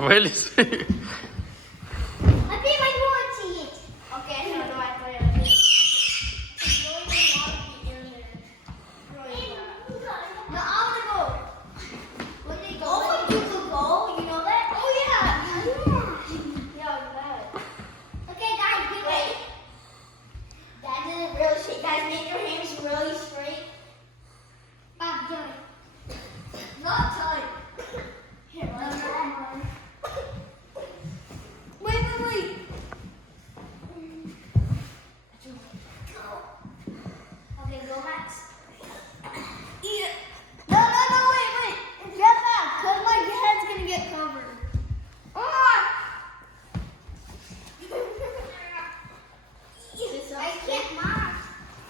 Виліз. А ти манюції. Окей, ну давай твоя. No, I want to go. When they go, you can go. You know that? Oh yeah. Yeah, that. Okay, guys, get ready. That didn't really shake. Guys, make your hands really straight. Bob, do it. Not tight. Here, let me run. Wait. Go. Okay, go, Max. Yeah. No, wait. Get back, because my head's going to get covered. I can't mark.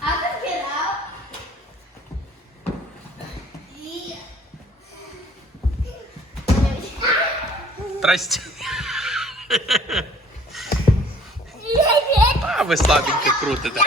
I can get out. Yeah. Здрасте. А ви слабенько крутите.